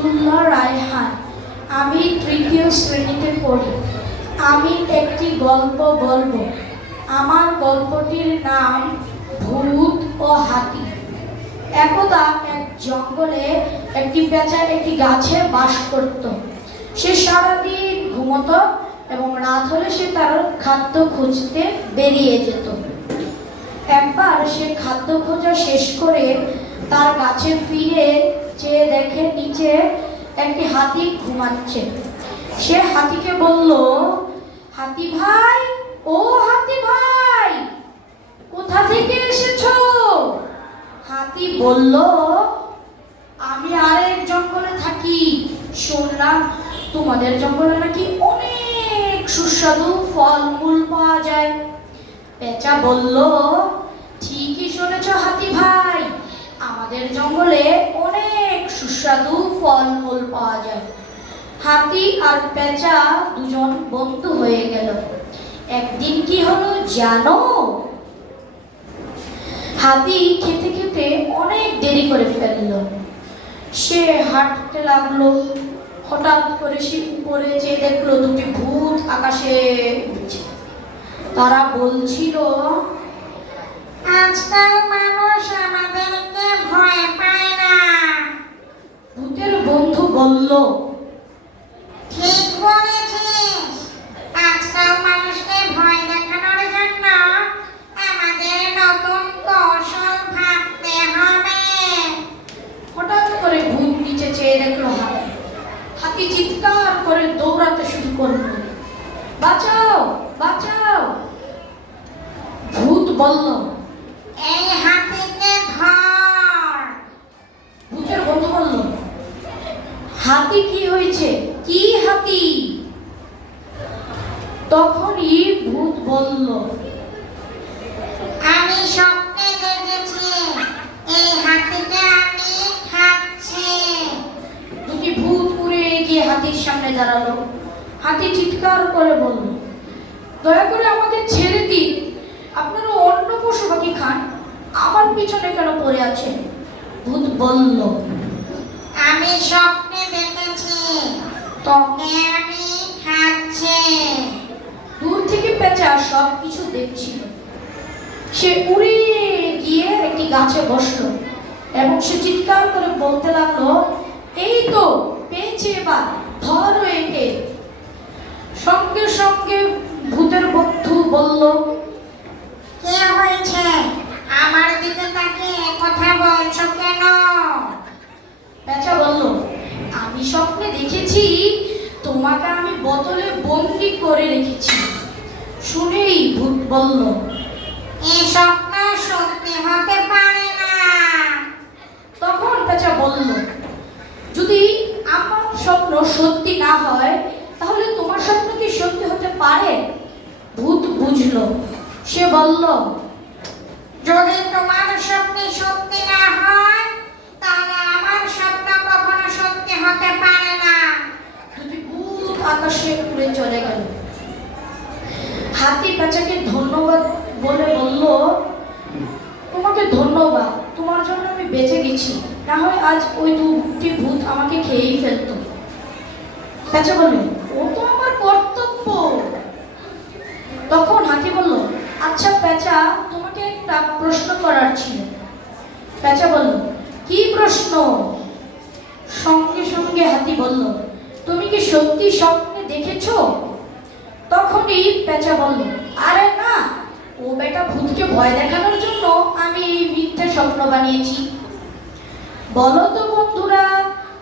আব্দুল্লাহ রায়হান আমি তৃতীয় শ্রেণীতে পড়ি। আমি একটি গল্প বলব। আমার গল্পটির নাম ভূত ও হাতি। একদা এক জঙ্গলে একটি পেঁচা একটি গাছে বাস করত। সে সারাদিন ঘুমতো এবং রাত হলে সে তার খাদ্য খুঁজতে বেরিয়ে যেত। একবার সে খাদ্য খোঁজা শেষ করে তার গাছে ফিরে চেয়ে দেখে নিচে একটি হাতি ঘুমাচ্ছে। সে হাতিকে বলল, হাতি ভাই, ও হাতি ভাই, কোথা থেকে এসেছ? হাতি বলল, আমি আরেক জঙ্গলে থাকি। শুনলাম তোমাদের জঙ্গলে নাকি অনেক সুস্বাদু ফলমূল পাওয়া যায়। পেঁচা বলল, ঠিকই শুনেছ হাতি ভাই, আমাদের জঙ্গলে সুস্বাদু ফলমূল পাওয়া যায়। হাতি আর পেঁচা দুজন বন্ধু হয়ে গেল। একদিন কি হলো জানো? হাতি খেতে খেতে অনেক দেরি করে ফেলল। সে হাঁটতে লাগল। হঠাৎ করে সে উপরে চেয়ে দেখল দুটি ভূত আকাশে তারা বলছিল, আজকাল মানুষ আমাদেরকে ভয় পায় না ভূতের বন্ধু বলল ঠিক বলেছিস আজকাল মানুষকে ভয় দেখানোর জন্য আমাদের নতুন কৌশল ভাবতে হবে হঠাৎ করে ভূত নিচে চেয়ে দেখল হাতি হাতি চিৎকার করে দৌড়াতে শুরু করল বাঁচাও বাঁচাও ভূত বলল এই হাতিকে ধর ভূতের বন্ধু বলল হাতি কি হয়েছে? কি হাতি? তখনই ভূত বলল আমি স্বপ্নে দেখেছি এই হাতিকে আমি খাচ্ছি। দুটি ভূত উড়ে গিয়ে হাতির সামনে দাঁড়াল। হাতি চিৎকার করে বলল দয়া করে আমাকে ছেড়ে দিন। আপনারা অন্য পশু পাখি খান আমার পিছনে কেন পড়ে আছেন? ভূত বলল আমি দেখেছি তোকে আমি খাচ্ছি। দূর থেকে পেঁচা সব কিছু দেখছিল। সে উড়ে গিয়ে একটি গাছে বসল এবং সে চিৎকার করে বলতে লাগল এই তো পেয়েছে এবার ধরো একে সঙ্গে সঙ্গে ভূতের বন্ধু বলল কে হয়েছে? আমার দিকে তাকিয়ে কথা বলছো কেন? পেঁচা বলল আমি স্বপ্নে দেখেছি তোমাকে আমি বোতলে বন্দি করে রেখেছি। শুনেই ভূত বলল এই স্বপ্ন সত্যি হতে পারে না। তখন পেঁচা বলল যদি আমার স্বপ্ন সত্যি না হয় তাহলে তোমার স্বপ্ন কি সত্যি হতে পারে? ভূত বুঝলো। সে বলল যদি তোমার স্বপ্নে সত্যি না হয় তাহলে আমার স্বপ্ন কখনো সত্যি হতে পারে না দুটি আকাশে উড়ে চলে গেল। হাতি পেঁচাকে ধন্যবাদ বলে বলল, তোমাকে ধন্যবাদ, তোমার জন্য আমি বেঁচে গেছি। না হয় আজ ওই দুটি ভূত আমাকে খেয়েই ফেলতো। পেঁচা বলল, ও তো আমার কর্তব্য। তখন হাতি বলল আচ্ছা পেঁচা তোমাকে একটা প্রশ্ন করার ছিল। পেঁচা বলল, কি প্রশ্ন? সঙ্গে সঙ্গে হাতি বলল, তুমি কি সত্যি স্বপ্নে দেখেছ? তখনই পেঁচা বলল, আরে না, ও বেটা ভূতকে ভয় দেখানোর জন্য আমি এই মিথ্যে স্বপ্ন বানিয়েছি। বলো তো বন্ধুরা,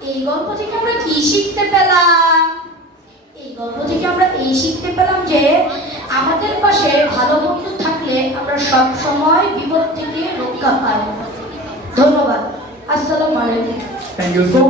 এই গল্প থেকে আমরা কি শিখতে পেলাম? এই গল্প থেকে আমরা এই শিখতে পেলাম যে আমাদের পাশে ভালো বন্ধু থাকলে আমরা সব সময় বিপদ থেকে রক্ষা পাই। ধন্যবাদ। আসসালামু আলাইকুম। You so